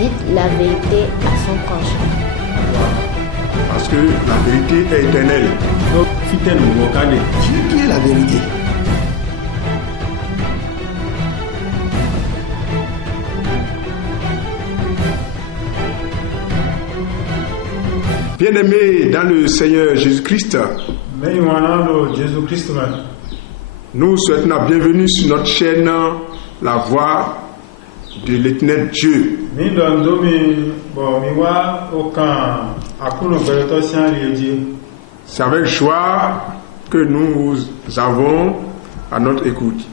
Dites la vérité à son prochain. Parce que la vérité est éternelle. Dieu qui est la vérité. Bien-aimés dans le Seigneur Jésus-Christ, nous souhaitons la bienvenue sur notre chaîne La Voix de l'Éternel Dieu. C'est avec joie que nous avons à notre écoute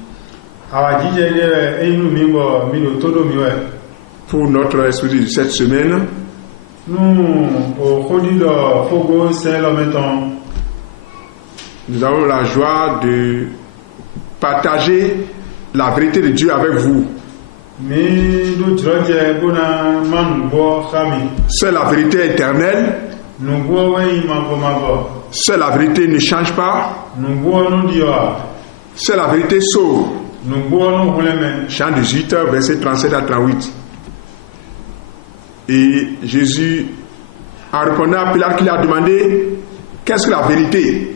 pour notre esprit de cette semaine. Nous avons la joie de partager la vérité de Dieu avec vous. C'est la vérité éternelle. C'est la vérité ne change pas. C'est la vérité sauve. Jean 18, verset 37 à 38. Et Jésus, en répondant à Pilate, qui lui a demandé qu'est-ce que la vérité?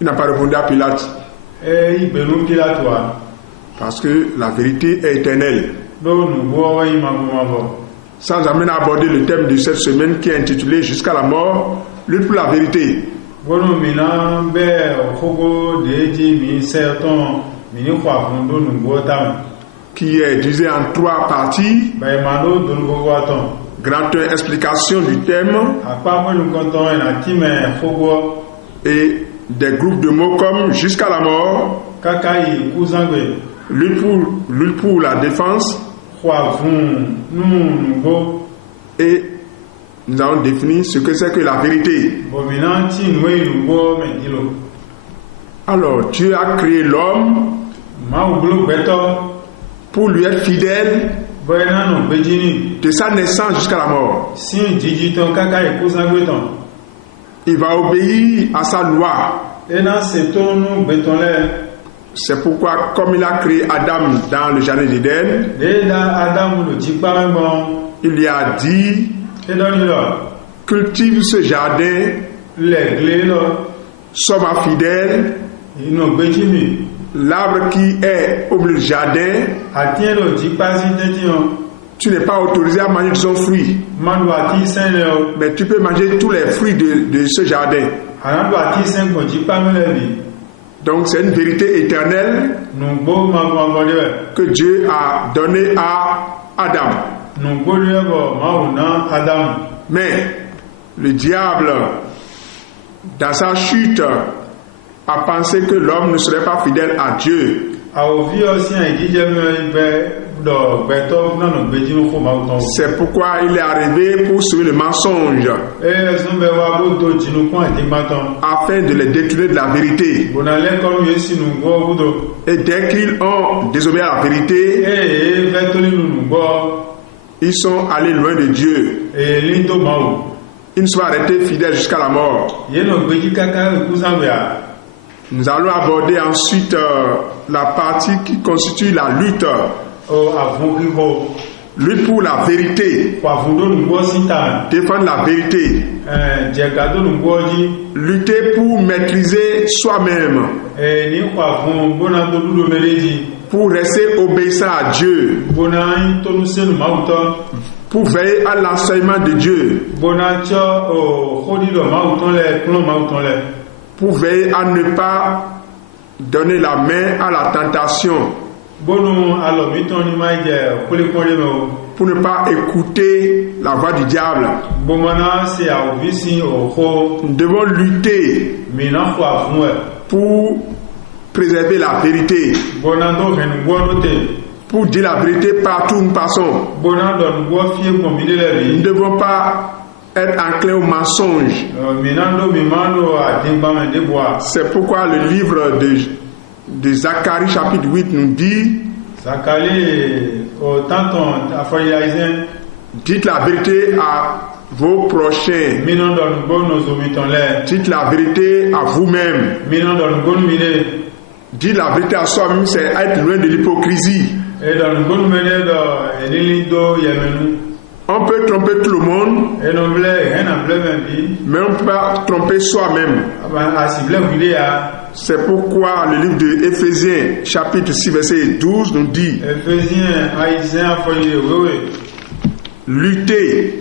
Il n'a pas répondu à Pilate. Parce que la vérité est éternelle. Sans amener à aborder le thème de cette semaine qui est intitulé Jusqu'à la mort, lutte pour la vérité. Qui est divisé en 3 parties. Grand 1, explication du thème. Et des groupes de mots comme jusqu'à la mort. Lutte pour la défense. Et nous avons défini ce que c'est que la vérité. Alors, Dieu a créé l'homme pour lui être fidèle de sa naissance jusqu'à la mort. Il va obéir à sa loi. C'est pourquoi, comme il a créé Adam dans le jardin d'Éden, il lui a dit: cultive ce jardin, sois ma fidèle. L'arbre qui est au milieu du jardin, tu n'es pas autorisé à manger de son fruit, mais tu peux manger tous les fruits de ce jardin. Donc c'est une vérité éternelle que Dieu a donnée à Adam. Mais le diable, dans sa chute, a pensé que l'homme ne serait pas fidèle à Dieu. C'est pourquoi il est arrivé pour sauver le mensonge, afin de les détourner de la vérité. Et dès qu'ils ont désobéi à la vérité, ils sont allés loin de Dieu. Ils ne sont arrêtés fidèles jusqu'à la mort. Nous allons aborder ensuite la partie qui constitue la lutte. Lutte pour la vérité. Défendre la vérité. Lutter pour maîtriser soi-même. Pour rester obéissant à Dieu. Pour veiller à l'enseignement de Dieu. Pour veiller à ne pas donner la main à la tentation. Pour ne pas écouter la voix du diable. Nous devons lutter pour préserver la vérité. Pour dire la vérité partout où nous passons. Nous ne devons pas être enclin au mensonge. C'est pourquoi le livre de Zacharie chapitre 8 nous dit: dites la vérité à vos prochains. Dites la vérité à vous-même. Dire la vérité à soi-même, c'est être loin de l'hypocrisie. On peut tromper tout le monde, mais on ne peut pas tromper soi-même. C'est pourquoi le livre de Éphésiens, chapitre 6, verset 12, nous dit lutter.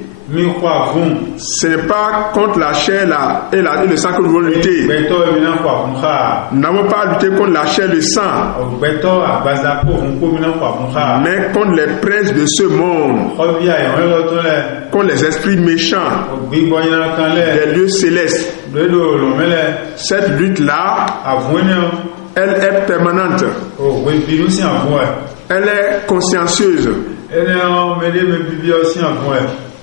Ce n'est pas contre la chair et le sang que nous voulons lutter. Nous n'avons pas lutté contre la chair et le sang, mais contre les princes de ce monde, contre les esprits méchants des lieux célestes. Cette lutte-là, elle est permanente. Elle est consciencieuse.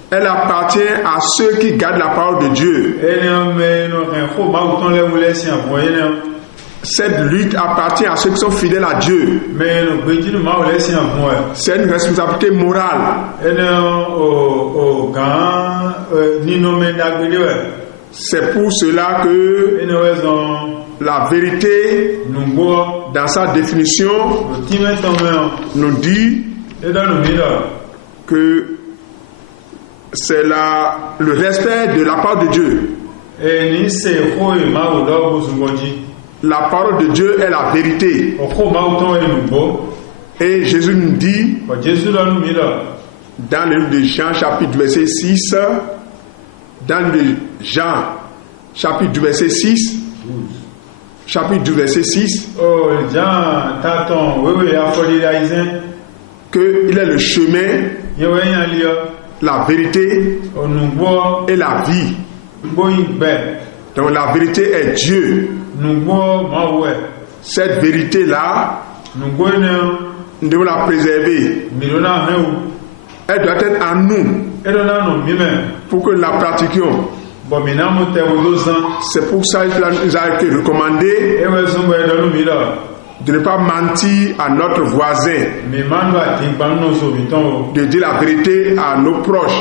Elle appartient à ceux qui gardent la parole de Dieu. Cette lutte appartient à ceux qui sont fidèles à Dieu. C'est une responsabilité morale. C'est pour cela que la vérité, dans sa définition, nous dit que c'est le respect de la parole de Dieu. La parole de Dieu est la vérité. Et Jésus nous dit dans le livre de Jean chapitre verset 6, dans le Jean chapitre du verset 6, chapitre du verset 6, qu'il est le chemin, la vérité et la vie. Donc la vérité est Dieu. Cette vérité-là, nous devons la préserver. Elle doit être en nous pour que nous la pratiquions. C'est pour ça qu'il nous a été recommandé de ne pas mentir à notre voisin, de dire la vérité à nos proches.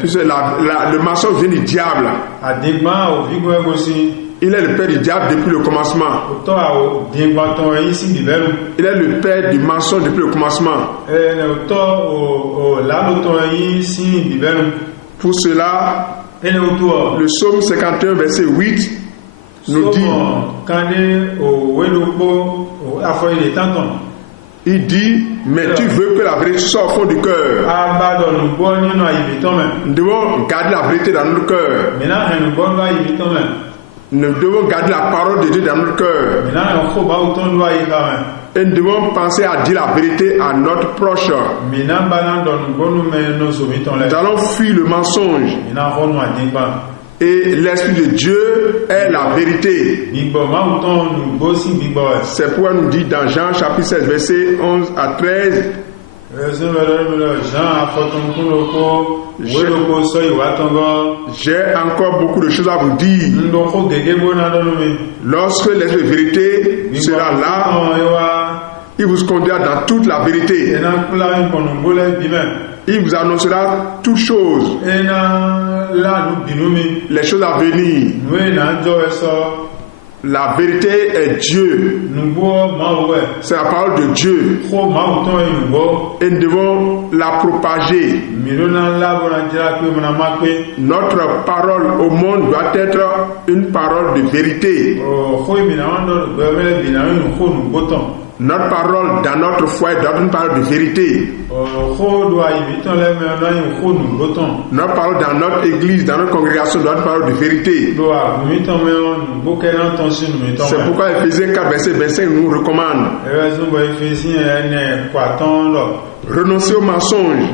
Puisque le mensonge vient du diable. Il est le père du diable depuis le commencement. Il est le père du mensonge depuis le commencement. Pour cela, le psaume 51, verset 8 nous dit, il dit, mais tu veux que la vérité soit au fond du cœur. Nous devons garder la vérité dans notre cœur. Nous devons garder la parole de Dieu dans notre cœur. Et nous devons penser à dire la vérité à notre proche. Nous allons fuir le mensonge. Et l'Esprit de Dieu est la vérité. C'est pourquoi nous dit dans Jean chapitre 16, verset 11 à 13, j'ai encore beaucoup de choses à vous dire. Lorsque l'Esprit de vérité sera là, il vous conduira dans toute la vérité. Il vous annoncera toutes choses, les choses à venir. La vérité est Dieu. C'est la parole de Dieu. Et nous devons la propager. Notre parole au monde doit être une parole de vérité. Notre parole dans notre foyer doit être une parole de vérité. Notre parole dans notre église, dans notre congrégation doit être une parole de vérité. C'est pourquoi Éphésiens 4, verset 25 nous recommande. Renoncez au mensonge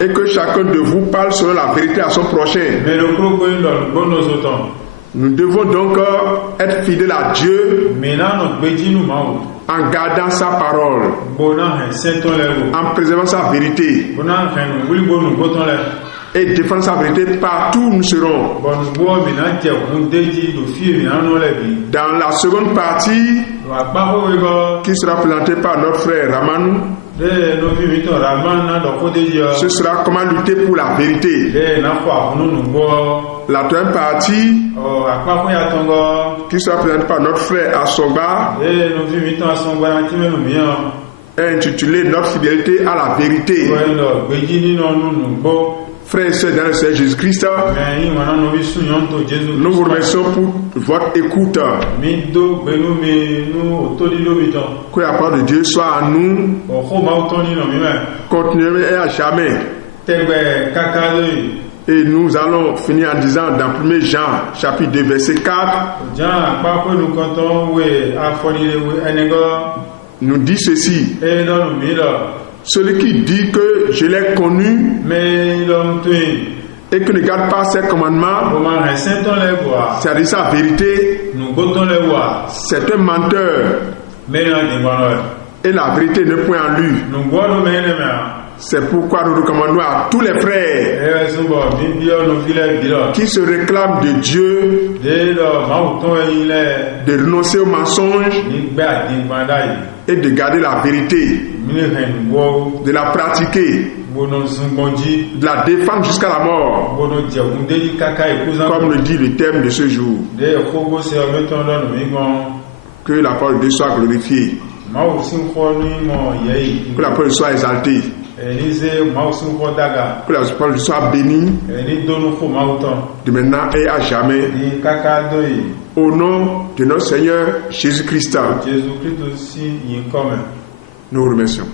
et que chacun de vous parle selon la vérité à son prochain. Nous devons donc être fidèles à Dieu en gardant sa parole, en préservant sa vérité et défendre sa vérité partout où nous serons. Dans la seconde partie qui sera présentée par notre frère Ramanou, Ce sera comment lutter pour la vérité. La troisième partie, qui sera présentée par notre frère Asongba, est intitulée Notre fidélité à la vérité. Frères et sœurs dans le Seigneur Jésus-Christ, nous vous remercions pour votre écoute. Que la parole de Dieu soit à nous, continuellement et à jamais. Et nous allons finir en disant dans 1 Jean, chapitre 2, verset 4, nous dit ceci. Celui qui dit que je l'ai connu et qui ne garde pas ses commandements, c'est-à-dire sa vérité, c'est un menteur. Et la vérité ne point en lui. C'est pourquoi nous recommandons à tous les frères qui se réclament de Dieu de renoncer au mensonge et de garder la vérité, de la pratiquer, de la défendre jusqu'à la mort, comme le dit le thème de ce jour. Que la parole de Dieu soit glorifiée, que la parole soit exaltée, que la parole soit bénie de maintenant et à jamais. Au nom de notre Seigneur Jésus-Christ, nous vous remercions.